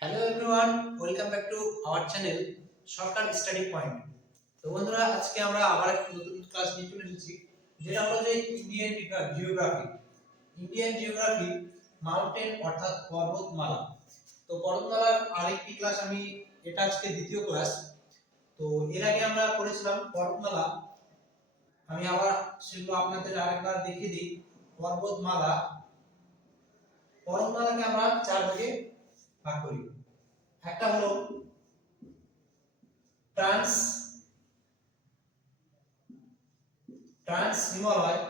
Hello everyone, welcome back to our channel Sarkar study point. তো বন্ধুরা, আজকে আমরা আবার একটা নতুন ক্লাস নিয়ে চলে এসেছি, যেটা হলো যে ইন্ডিয়ান জিওগ্রাফি মাউন্টেন অর্থাৎ পর্বতমালা। তো পর্বতমালার আরেকটি ক্লাস এটা আজকে দ্বিতীয় ক্লাস। তো এর আগে আমরা করেছিলাম পর্বতমালা। আমি আবার সেগুলো আপনাদের আরেকবার দেখিয়ে দিই। পর্বতমালাকে আমরা চার ভাগে ভাগ করি। একটা হলো ট্রান্স হিমালয়,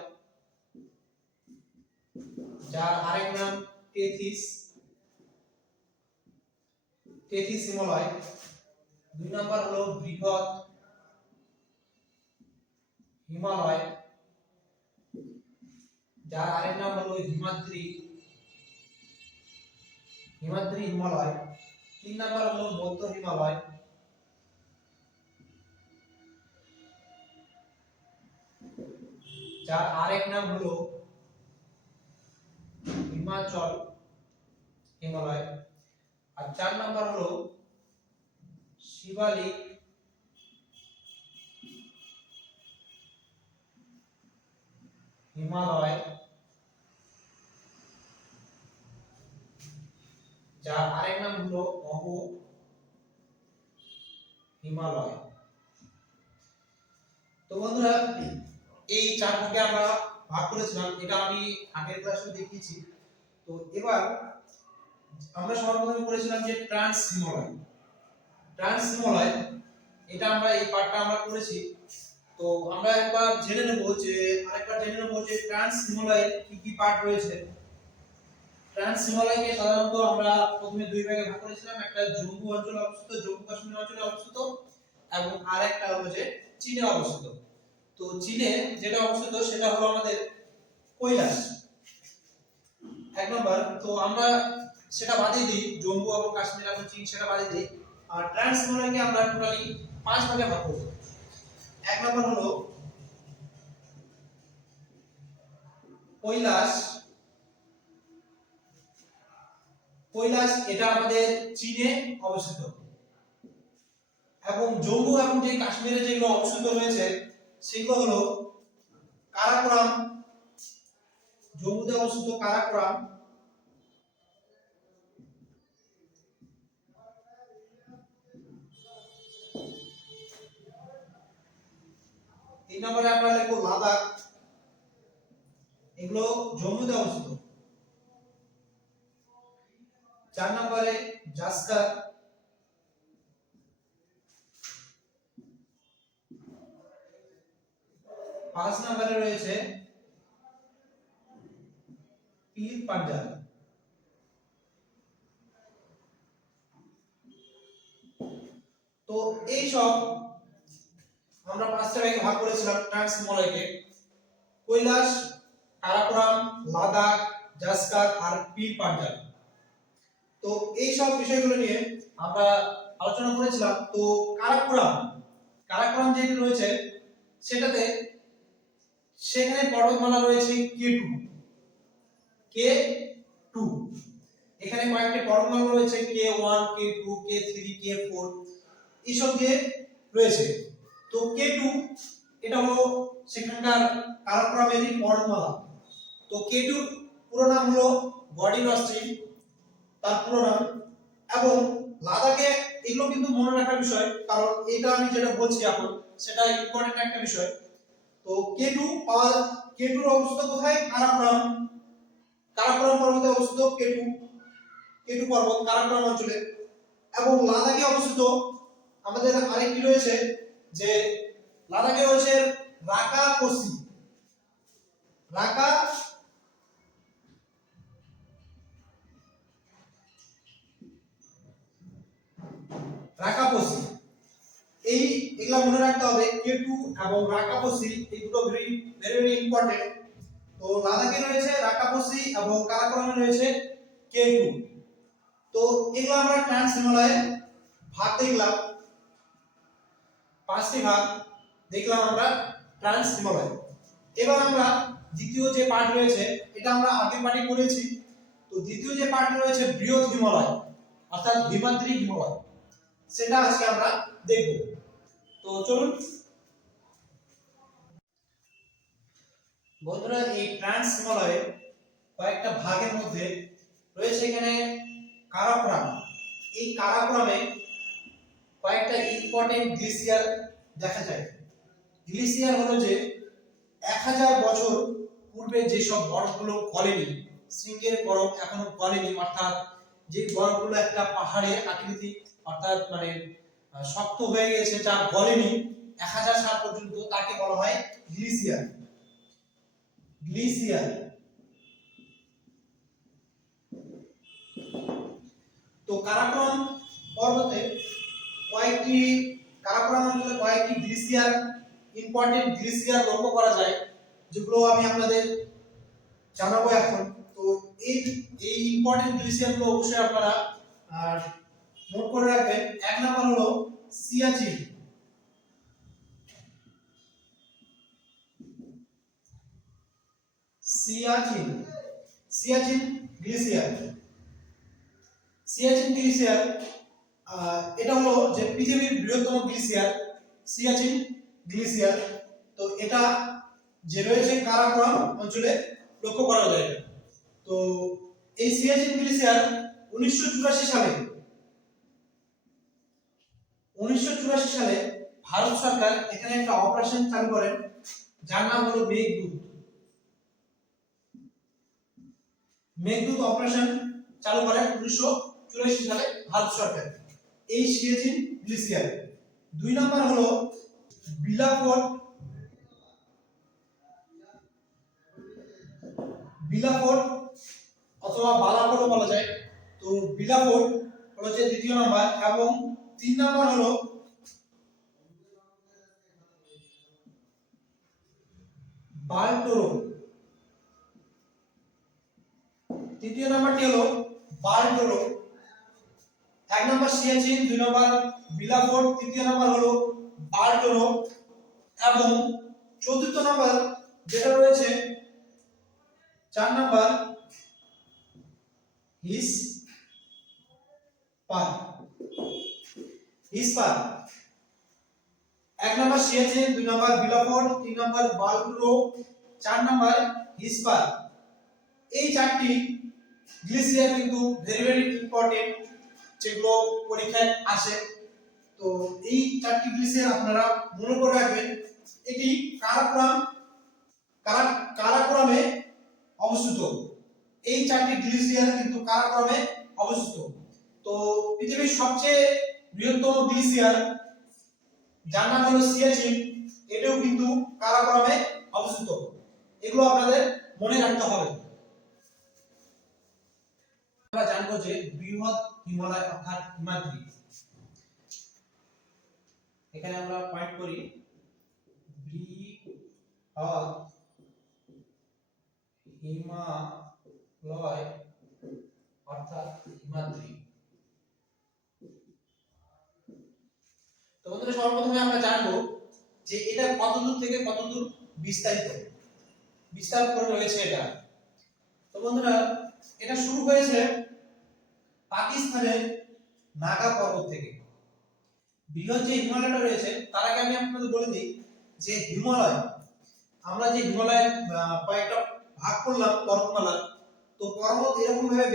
যার আরেক নাম টেথিস হিমালয়। দুই নাম্বার হলো বৃহৎ হিমালয়, যার আরেক নাম হলো হিমাদ্রি হিমালয়। তিন নাম্বার হলো মধ্য হিমালয়, যার আরেক নাম হলো হিমাচল হিমালয়। আর চার নাম্বার হলো শিবালিক হিমালয়, যার আরেক নাম হলো অহ হিমালয়। তো বন্ধুরা, এই চার ভাগে আমরা ভাগ করেছিলাম, এটা আমি আগের ক্লাসে দেখিয়েছি। তো এবার আমরা সর্বপ্রথমে করেছিলাম যে ট্রান্স হিমালয়, এটা আমরা এই পার্টটা আমরা করেছি। তো আমরা আরেকবার জেনে নেব যে ট্রান্স হিমালয়ের কি কি পার্ট রয়েছে। ট্রান্স হিমালয়কে সাধারণত আমরা প্রথমে দুই ভাগে ভাগ করেছিলাম, একটা জম্মু অঞ্চলে অবস্থিত, জম্মু কাশ্মীর অঞ্চলে অবস্থিত, এবং আরেকটা হলো যে চীনে অবস্থিত। তো চীনে যেটা অবস্থিত সেটা হলো আমাদের কৈলাস, এক নম্বর। তো আমরা সেটা বাদই দিই, জম্মু এবং কাশ্মীর এবং চীন সেটা বাদই দিই। আর ট্রান্স হিমালয়কে আমরা টোটালি পাঁচ ভাগে ভাগ করব। এক নম্বর হলো কৈলাস, এটা আমাদের চীনে অবস্থিত। এবং জম্মু এবং যে কাশ্মীরে যেগুলো অবস্থিত রয়েছে সেগুলো হলো কারাকোরাম, জম্মুতে অবস্থিত কারাকোরাম, তিন নম্বরে আমরা লিখবো লাদাখ, এগুলো জম্মুতে অবস্থিত। চার নম্বরে জাসকার, পাঁচ নম্বরে রয়েছে পীর পাঞ্জাল। তো এই সব আমরা পাঁচটা ভাগে ভাগ করেছিলাম ট্রান্স হিমালয়কে: কৈলাস, কারাকোরাম, লাদাখ, জাসকার আর পীর পাঞ্জাল। তো এই সব বিষয়গুলো নিয়ে আমরা আলোচনা করেছিলাম। তো কারাকোরাম যেটি রয়েছে সেখানে পর্বতমালা রয়েছে কে টু। এখানে কয়েকটি পর্বতমালা রয়েছে K1, K2, K3, K4 এইসব দিয়ে রয়েছে। তো K2 এটা হলো সেখানকার কারাকোরামেরই পর্বতমালা। তো K2 পুরো নাম হলো গডিন অস্ট্রিন, তার পুরো নাম। এবং লাদাখে, এগুলো কিন্তু মনে রাখার বিষয়, কারণ এটা আমি যেটা বলছি এখন সেটা ইম্পর্টেন্ট একটা বিষয়। তো K2 অবস্থিত কোথায়? কারাকোরাম পর্বতে অবস্থিত K2 পর্বত কারাকোরাম অঞ্চলে। এবং লাদাখে অবস্থিত আমাদের আরেকটি রয়েছে, যে লাদাখে রয়েছে রাকাপোসি। এগুলা মনে রাখতে হবে, K2 এবং রাকাপোসি, এই দুটো ভেরি ভেরি ইম্পর্টেন্ট। তো লাদাখে রয়েছে রাকাপোসি এবং কারাকোরামে রয়েছে K2। তো এগুলো আমরা ট্রান্স হিমালয়ের ভাগ দেখলাম, পাঁচটি ভাগ দেখলাম আমরা ট্রান্স হিমালয়। এবার আমরা দ্বিতীয় যে পার্ট রয়েছে, এটা আমরা আগের পার্টে করেছি। তো দ্বিতীয় যে পার্ট রয়েছে বৃহৎ হিমালয়, অর্থাৎ দ্বিমাত্রিক হিমবাহ, সেটা আজকে আমরা দেখব। তো চলুন বন্ধুরা, এই ট্রান্স হিমালয়ের কয়েকটা ভাগের মধ্যে রয়েছে এখানে কারাকোরাম। এই কারাকোরামে কয়েকটা ইম্পর্টেন্ট গ্লেসিয়ার দেখা যায়। গ্লেসিয়ার হলো যে 1000 বছর পূর্বে যেসব বরফগুলো গলেনি, শৃঙ্গের বরফ এখনো গলেনি, অর্থাৎ যে বরফগুলো একটা পাহাড়ের আকৃতি, অর্থাৎ মানে শক্ত হয়ে গেছে, যা গলেনি 1000 সাল পর্যন্ত, তাকে বলা হয় গ্লেসিয়ার। গ্লেসিয়ার। তো কারাকোরাম পর্বতে কারাকোরাম অঞ্চলে কয়েকটি গ্লেসিয়ার, ইম্পর্টেন্ট গ্লেসিয়ার লক্ষ্য করা যায়, যেগুলো আমি আপনাদের জানাবো এখন। তো এই এই ইম্পর্টেন্ট গ্লেসিয়ারগুলো অবশ্যই আপনারা নোট করে রাখবেন। এক নাম্বার হলো সিয়াচিন। সিয়াচিন সিয়াচিন গ্লেসিয়ার। সিয়াচিন গ্লেসিয়ার এটা হলো যে পৃথিবীর বৃহত্তম গ্লেসিয়ার, সিয়াচিন গ্লেসিয়ার। তো এটা যে রয়েছে কারাকোরাম অঞ্চলে লক্ষ্য করা যায়। তো এই সিয়াচিন গ্লেসিয়ার 1984 সালে ভারত সরকার এখানে একটা অপারেশন চালু করেন, যার নাম হলো মেঘদূত। মেঘদূত অপারেশন চালু করেন 1984 সালে ভারত সরকার এই সিয়াচিন গ্লেসিয়ার। দুই নাম্বার হলো বিলাফোর্ট। বিলাফোর্ট অথবা বালাকোটও বলা যায়। তো বিলাফোর্ট হলো যে দ্বিতীয় নাম্বার, এবং 3 নাম্বার হলো বালটোরো। তৃতীয় নাম্বারটি হলো বালটোরো। এক নাম্বার সিয়াচিন, 2 নাম্বার বিলাফোর্ট, তৃতীয় নাম্বার হলো বালটোরো, এবং চতুর্থ নাম্বার যেটা রয়েছে 4 নাম্বার হিসপার। হিসপার। এক number Siachen, 2 number Bilafond, 3 number Baltoro, 4 number Hispar. এই চারটি গ্লেসিয়ার কিন্তু ভেরি ভেরি ইম্পর্টেন্ট, যেগুলো পরীক্ষায় আসে। তো এই চারটি গ্লেসিয়ার আপনারা মনে করে রাখবেন। এটি কারাকোরামে অবস্থিত। এই চারটি গ্লেসিয়ার কিন্তু কারাকোরামে অবস্থিত। তো পৃথিবীর সবচেয়ে বৃহত্তম গ্লেসিয়ার, যার নাম হলো সিয়াচিন, এটাও কিন্তু কারাকোরামে অবস্থিত। এগুলো আপনাদের মনে রাখতে হবে। আমরা জানবো যে বৃহৎ হিমালয় অর্থাৎ হিমাদ্রি। এখানে আমরা পয়েন্ট করি বৃহৎ হিমালয় অর্থাৎ হিমাদ্রি। তো বন্ধুরা, সর্বপ্রথমে আমরা জানবো যে এটা কত দূর থেকে কত দূর বিস্তার করে রয়েছে এটা। তো বন্ধুরা, এটা শুরু হয়েছে পাকিস্তানের নাগা পর্বত থেকে। বৃহৎ যে হিমালয়টা রয়েছে, তার আগে আমি আপনাদের বলে দিই যে হিমালয়, আমরা যে হিমালয়ের কয়েকটা ভাগ করলাম পর্বতমালা। তো পর্বতমালা এরকম ভাবে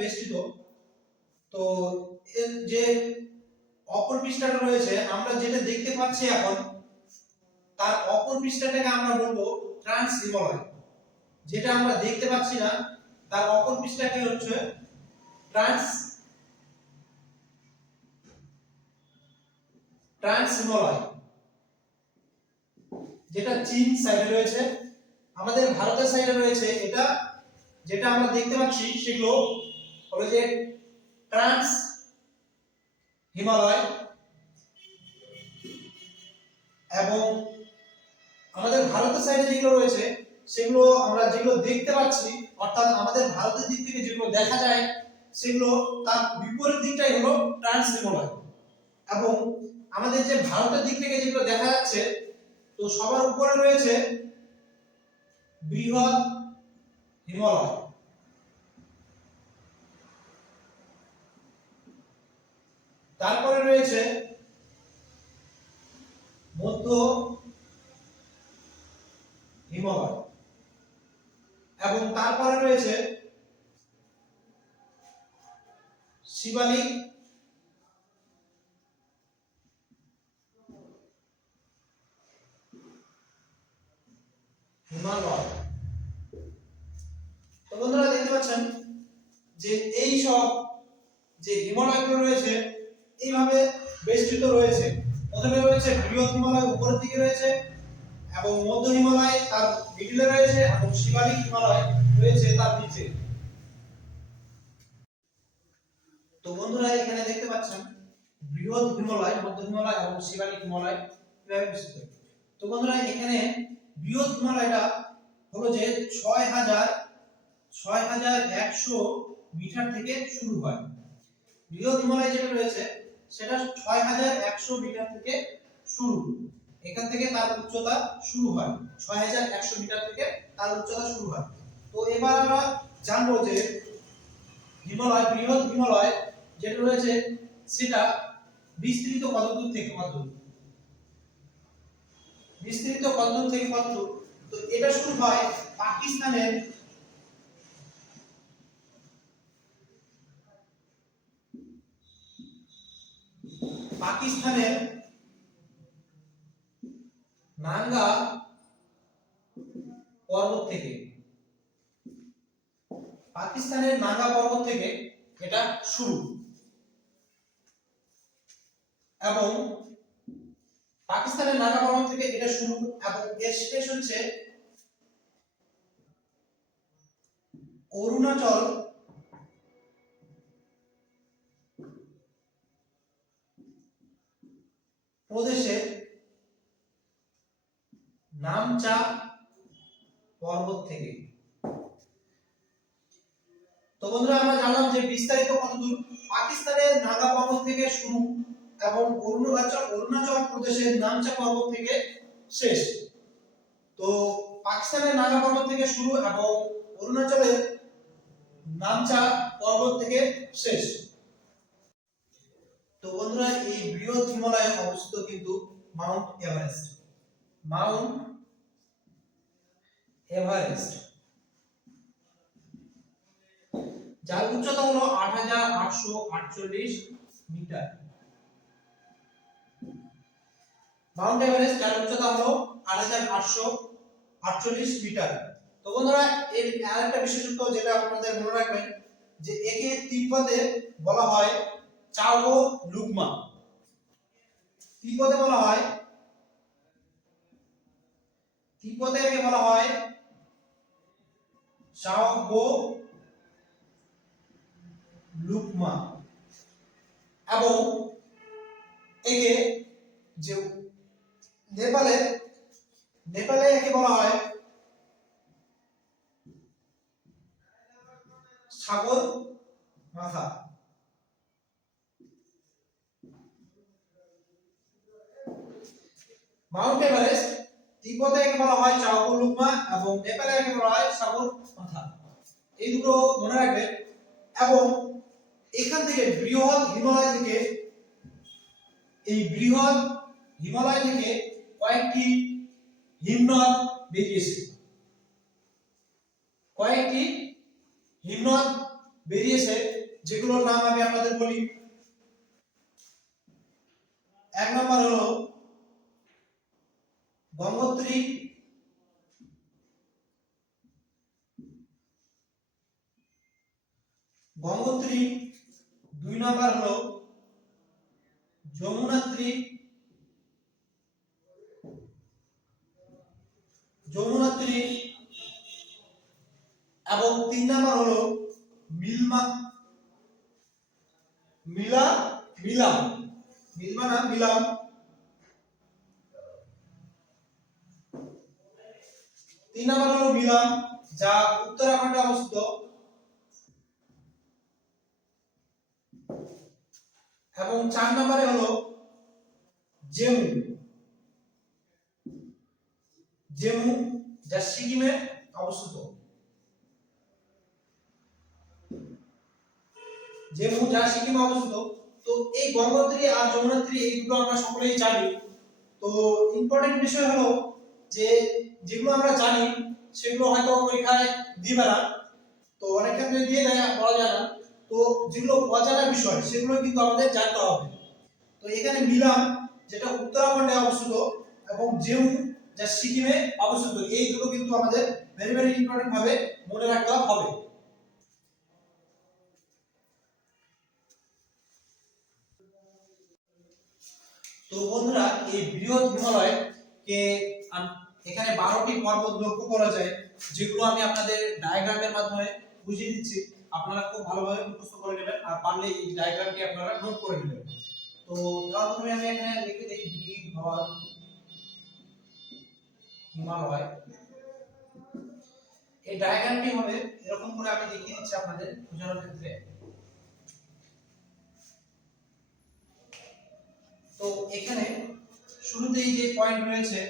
বেষ্টিত। তো এর যে অপর পৃষ্ঠটা রয়েছে, আমরা যেটা দেখতে পাচ্ছি এখন, তার অপর পৃষ্ঠটাকে আমরা বলবো ট্রান্স হিমালয়। যেটা আমরা দেখতে পাচ্ছি না, তার অপর পৃষ্ঠটাকে হচ্ছে ট্রান্স হিমালয়, যেটা চীন সাইডে রয়েছে, আমাদের ভারতের সাইডে রয়েছে। এটা যেটা আমরা দেখতে পাচ্ছি সেগুলো হলো যে ট্রান্স হিমালয়, এবং আমাদের ভারতের সাইডে যেগুলো রয়েছে সেগুলো আমরা যেগুলো দেখতে পাচ্ছি, অর্থাৎ আমাদের ভারতের দিক থেকে যেগুলো দেখা যায় সেগুলো তার বিপরীত দিকটাই হলো ট্রান্স হিমালয়। এবং আমাদের যে ভারতের দিক থেকে যেগুলো দেখা যাচ্ছে, তো সবার উপরে রয়েছে বৃহৎ হিমালয়। তারপরে রয়েছে মধ্য হিমালয় এবং তারপরে রয়েছে শিবালিক হিমালয়। তো বন্ধুরা দেখতে পাচ্ছেন যে এই সব যে হিমালয়গুলো রয়েছে এইভাবে বেষ্টিত রয়েছে। প্রথমে রয়েছে বৃহৎ হিমালয় উপরের দিকে রয়েছে এবং মধ্য হিমালয় তার মিডলে রয়েছে এবং শিবালিক হিমালয় রয়েছে তার নিচে। তো বন্ধুরা এখানে দেখতে পাচ্ছেন বৃহৎ হিমালয়, মধ্য হিমালয় এবং শিবালিক হিমালয় কিভাবে বিস্তৃত। তো বন্ধুরা এখানে বৃহৎ হিমালয়টা হলো যে 6100 মিটার থেকে শুরু হয়। বৃহৎ হিমালয় যেটা রয়েছে সেটা 6100 মিটার থেকে শুরু, এখান থেকে তার উচ্চতা শুরু হয়। 6100 মিটার থেকে তার উচ্চতা শুরু হয়। তো এবার আমরা জানবো যে হিমালয়, বৃহৎ হিমালয় যেটা রয়েছে সেটা বিস্তৃত কতদূর থেকে কতদূর, বিস্তৃত কতদূর থেকে কতদূর। তো এটা শুরু হয় পাকিস্তানের নাঙ্গা পর্বত থেকে। পাকিস্তানের নাঙ্গা পর্বত থেকে এটা শুরু এবং পাকিস্তানের নাঙ্গা পর্বত থেকে এটা শুরু এবং এর শেষ হচ্ছে অরুণাচল প্রদেশের নামচা পর্বত থেকে। তো বন্ধুরা আমরা জানলাম যে বিস্তারিত কতদূর। পাকিস্তানের নাগা পর্বত থেকে শুরু এবং অরুণাচল প্রদেশের নামচা পর্বত থেকে শেষ। তো পাকিস্তানের নাগা পর্বত থেকে শুরু এবং অরুণাচলের নামচা পর্বত থেকে শেষ। তো বন্ধুরা এই বৃহৎ হিমালয়ে অবস্থিত কিন্তু মাউন্ট এভারেস্ট। মাউন্ট এভারেস্ট যার উচ্চতা হলো 8848 মিটার। মাউন্ট এভারেস্ট যার উচ্চতা হলো 8848 মিটার। তো বন্ধুরা এর আরেকটা বিশেষত্ব যেটা আপনাদের মনে রাখবেন যে একে তিব্বতে বলা হয় চাওগো লুকমা। তিব্বতে বলা হয়, তিব্বতে একে বলা হয় চাওগো লুকমা এবং একে যে নেপালে একে বলা হয় সাগর মাথা। মাউন্ট এভারেস্ট তিব্বতে একে বলা হয় চাওগো লুকমা এবং নেপালে একে বলা হয় সাগর মাথা। এই দুটো মনে রাখবেন। এবং এখান থেকে বৃহৎ হিমালয় থেকে, এই বৃহৎ হিমালয় থেকে কয়েকটি হিমনদ বেরিয়েছে, কয়েকটি হিমনদ বেরিয়েছে যেগুলোর নাম আমি আপনাদের বলি। এক নম্বর হলো গঙ্গোত্রী, গঙ্গোত্রী। দুই নম্বর হলো যমুনাত্রী, যমুনাত্রী এবং তিন নম্বর হলো মিলমা, মিলাম, মিলমা না মিলাম। তিন নম্বর হলো মিলাম যা উত্তরাখণ্ডে অবস্থিত এবং চার নম্বরে হলো জেমু, জেমু যা সিকিমে অবস্থিত, জেমু যা সিকিমে অবস্থিত। তো তো এই গঙ্গোত্রী আর যমুনোত্রী এই দুটো আমরা সকলেই জানি। তো ইম্পর্টেন্ট বিষয় হলো যে যেগুলো আমরা জানি সেগুলো হয়তো পরীক্ষায় দিবে না, তো অনেক ক্ষেত্রে দিয়ে দেয়, বলা যায় না। তো যেগুলো অজানা বিষয় সেগুলো কিন্তু আমাদের জানতে হবে। তো এখানে মিলাম যেটা উত্তরাখণ্ডে অবস্থিত এবং জেউ যা সিকিমে অবস্থিত, এই দুটো কিন্তু আমাদের ভেরি ভেরি ইম্পর্টেন্ট ভাবে মনে রাখতে হবে। তো বন্ধুরা, এই বৃহৎ হিমালয় কে এখানে 12টি পর্বত লক্ষ্য করা যায়, যেগুলো আমি আপনাদের ডায়াগ্রামের মাধ্যমে বুঝিয়ে দিচ্ছি। আপনারা খুব ভালোভাবে মুখস্থ করে নেবেন, আর পারলে এই ডায়াগ্রামটি আপনারা নোট করে নেবেন। তো তার প্রথমে আমি এখানে লিখে দেই বৃহৎ হিমালয়। এই ডায়াগ্রামটি হবে এরকম করে, আমি দেখিয়ে দিচ্ছি আপনাদের বোঝানোর ক্ষেত্রে। তো এখানে শুরুতেই যে পয়েন্ট রয়েছে,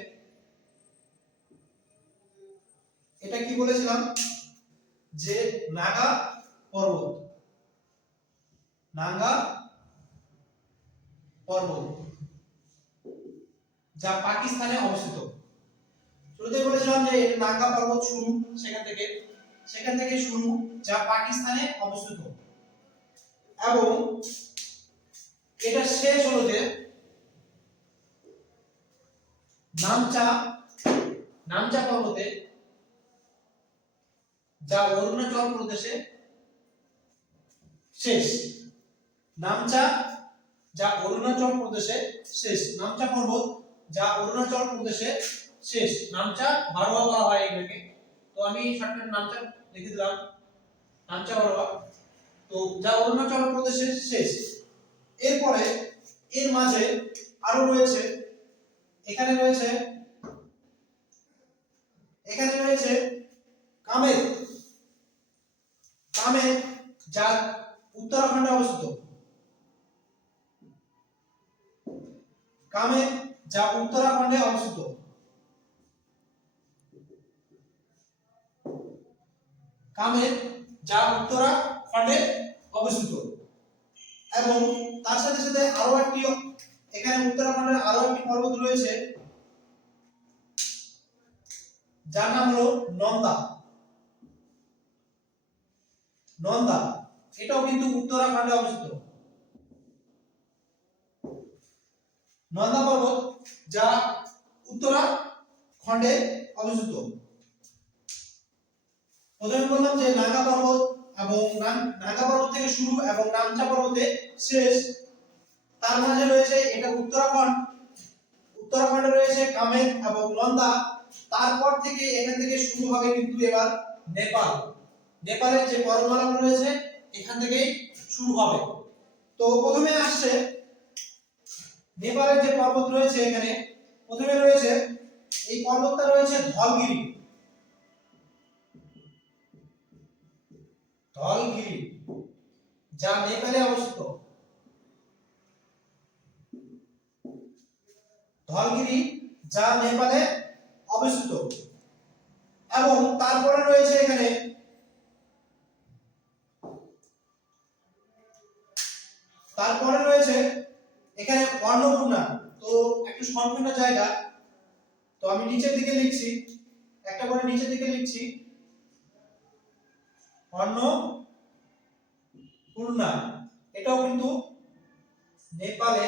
এটা কি বলেছিলাম যে নাগা পর্বত, নাগা পর্বত যা পাকিস্তানে অবস্থিত। শুরুতেই বলেছিলাম যে নাগা পর্বত শুরু সেখান থেকে শুরু, যা পাকিস্তানে অবস্থিত, এবং এটা শেষ হলো যে নামচা নামচা পর্বতে, যা অরুণাচল প্রদেশে শেষ। নামচা যা অরুণাচল প্রদেশে শেষ, নামচা পর্বত যা অরুণাচল প্রদেশে শেষ। নামচা বারোয়া বলা হয় এটাকে, তো আমি শর্টকাট নামচা লিখে দিলাম, নামচা বারোয়া। তো যা অরুণাচল প্রদেশের শেষ। এরপরে এর মাঝে আরো রয়েছে, এখানে রয়েছে কামেত, কামেত যা উত্তরাখণ্ডে অবস্থিত, কামেত যা উত্তরাখণ্ডে অবস্থিত, কামেত যা উত্তরাখণ্ডে অবস্থিত। এবং তার সাথে সাথে আরো একটি, এখানে উত্তরাখণ্ডের আরো একটি পর্বত রয়েছে যার নাম হলো নন্দা। নন্দা এটাও কিন্তু উত্তরাখণ্ডে অবস্থিত। নন্দা পর্বত যা উত্তরাখণ্ডে অবস্থিত। প্রথমে বললাম যে নাগা পর্বত, এবং নাগা পর্বত থেকে শুরু এবং নামচা পর্বতে শেষ। তার মাঝে রয়েছে এটা উত্তরাখণ্ড, উত্তরাখণ্ডে রয়েছে কামেত এবং নন্দা। তারপর থেকে এখান থেকে শুরু হবে কিন্তু এবার নেপাল, নেপালের যে পর্বতমালা রয়েছে এখান থেকেই শুরু হবে। তো প্রথমে আসছে নেপালের যে পর্বত রয়েছে, এখানে প্রথমে রয়েছে এই পর্বতটা রয়েছে ধলগিরি, ধলগিরি যা নেপালে অবস্থিত, ধলগিরি যা নেপালে অবস্থিত। এবং তারপরে রয়েছে এখানে অন্নপূর্ণা। তো একটু সংকীর্ণ জায়গা, তো আমি নিচের দিকে লিখছি, একটা করে নিচের দিকে লিখছি অন্নপূর্ণা, এটাও কিন্তু নেপালে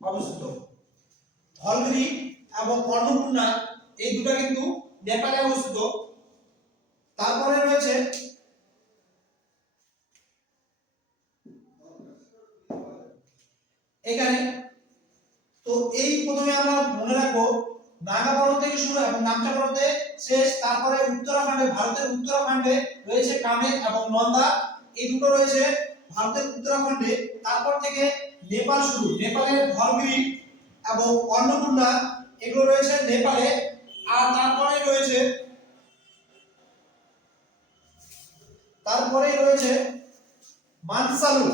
অবস্থিত। ধলগিরি এবং অন্নপূর্ণা এই দুটো কিন্তু নেপালে অবস্থিত। তারপরে রয়েছে এখানে, তো এই প্রথমে আমরা মনে রাখবো নাগা পর্বত থেকে শুরু এবং নামচা পর্বতে শেষ। তারপরে উত্তরাখণ্ডে, ভারতের উত্তরাখণ্ডে রয়েছে কামেত এবং নন্দা, এই দুটো রয়েছে ভারতের উত্তরাখণ্ডে। তারপর থেকে নেপাল শুরু, নেপালের ধলগিরি এবং অন্নপূর্ণা এগুলো রয়েছে নেপালে। আর তারপরে রয়েছে মানসালু,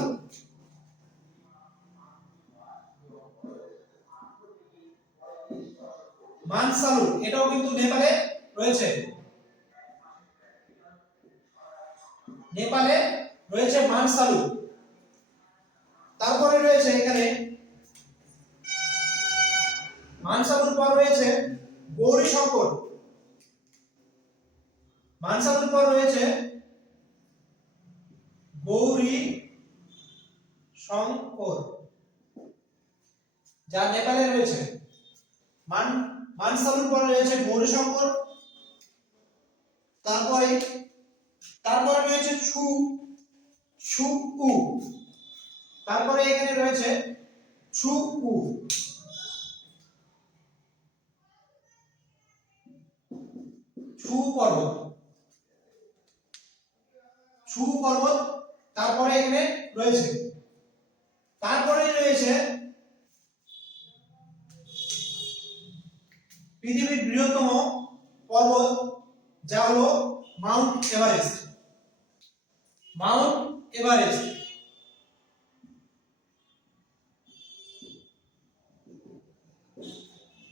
মানসালু এটাও কিন্তু নেপালে রয়েছে, নেপালে রয়েছে মানসালু। গৌরী শঙ্কর, যা নেপালে রয়েছে। মানসালুর পরে রয়েছে গৌরী শঙ্কর, তারপরে রয়েছে ছু উ, তারপরে এখানে রয়েছে ছু উ, ছু পর্বত, তারপরে এখানে রয়েছে, তারপরে রয়েছে পৃথিবীর বৃহত্তম পর্বত, যা হলো Mount Everest. Mount Everest,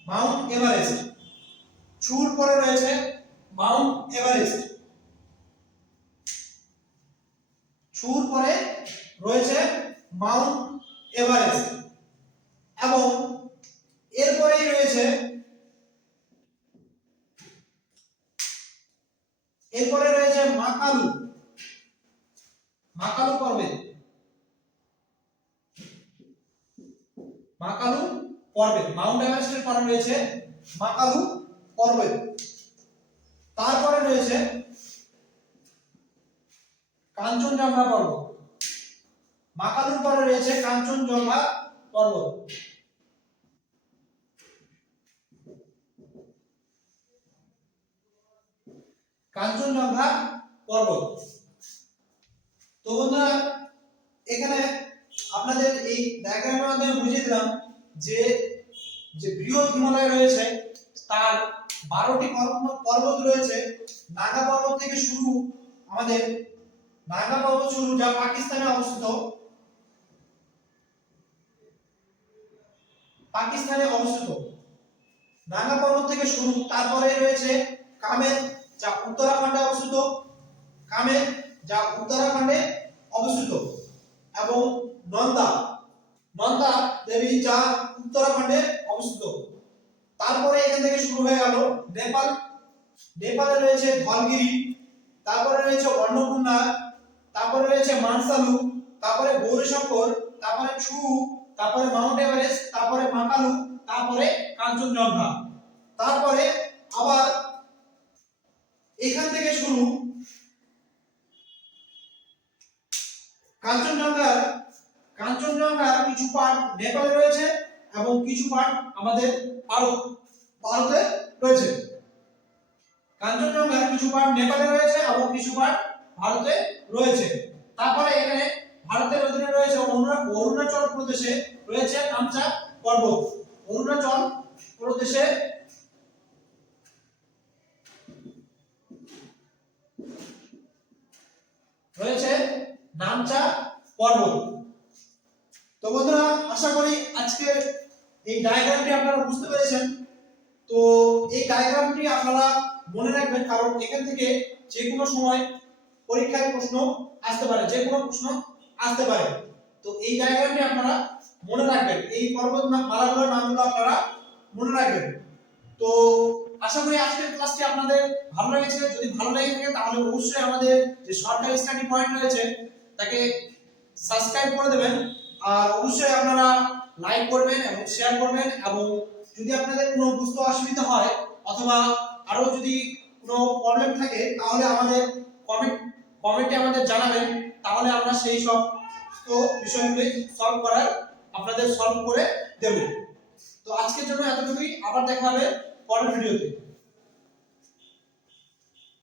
Mount Everest, ছুর পরে রয়েছে মাউন্ট এভারেস্ট, ছুর পরে রয়েছে মাউন্ট এভারেস্ট, এবং এরপরেই রয়েছে মাকালু, মাকালু পর্বত, মাকালু পর্বত, মাউন্ট এভারেস্টের পরে রয়েছে মাকালু পর্বত, তারপরে রয়েছে কাঞ্চনজঙ্ঘা পর্বত, মাকালুর পরে রয়েছে কাঞ্চনজঙ্ঘা পর্বত, কাঞ্চনজঙ্ঘা পর্বত। তো বন্ধুরা, এখানে আপনাদের এই ডায়াগ্রামের মাধ্যমে বুঝিয়ে দিলাম যে বৃহৎ হিমালয় রয়েছে তার 12টি পর্বত রয়েছে। নাগা পর্বত থেকে শুরু, আমাদের নাগা পর্বত শুরু, যা পাকিস্তানে অবস্থিত, নাগা পর্বত থেকে শুরু, তারপরে রয়েছে কামের, যা উত্তরাখণ্ডে অবস্থিত, এবং নন্দা দেবী, যা উত্তরাখণ্ডে অবস্থিত। তারপরে এখান থেকে শুরু হয়ে গেল নেপালে রয়েছে ধলগিরি, তারপরে রয়েছে অন্নপূর্ণা, তারপরে রয়েছে মানসালু, তারপরে গৌরীশঙ্কর, তারপরে ছু, তারপরে মাউন্ট এভারেস্ট, তারপরে মাকালু, তারপরে কাঞ্চনজঙ্ঘা। তারপরে আবার এখান থেকে শুরু কাঞ্চনজঙ্ঘার কিছু পার্ট নেপালে রয়েছে এবং কিছু পার্ট আমাদের ভারতে রয়েছে। কাঞ্চনজঙ্ঘার কিছু পার্ট নেপালে রয়েছে এবং কিছু পার্ট ভারতে রয়েছে। তারপরে এখানে ভারতের অধীনে রয়েছে অরুণাচল প্রদেশে রয়েছে নামচা পর্বত, অরুণাচল প্রদেশে রয়েছে নামচা পর্বত। তো বন্ধুরা, আশা করি আজকের এই ডায়াগ্রামটি আপনারা বুঝতে পেরেছেন। তো এই ডায়াগ্রামটি আপনারা মনে রাখবেন, কারণ এখান থেকে যে কোনো সময় পরীক্ষায় প্রশ্ন আসতে পারে, তো এই ডায়াগ্রামটি আপনারা মনে রাখবেন, এই পর্বত মালাগুলোর নামগুলো আপনারা মনে রাখবেন। তো আশা করি আজকের ক্লাসটি আপনাদের ভালো লেগেছে। যদি ভালো লেগে থাকে তাহলে অবশ্যই আমাদের যে সরকারি স্টাডি পয়েন্ট রয়েছে তাকে সাবস্ক্রাইব করে দেবেন, আর অবশ্যই আপনারা লাইক করবেন এবং শেয়ার করবেন। এবং যদি আপনাদের কোনো বুঝতে অসুবিধা হয় অথবা আরো যদি কোনো প্রবলেম থাকে তাহলে আমাদের কমেন্টে আমাদের জানাবেন, তাহলে আমরা সেই সব বিষয়গুলো সলভ করে দেব। তো আজকের জন্য এতটুকুই, আবার দেখা হবে পরের ভিডিওতে।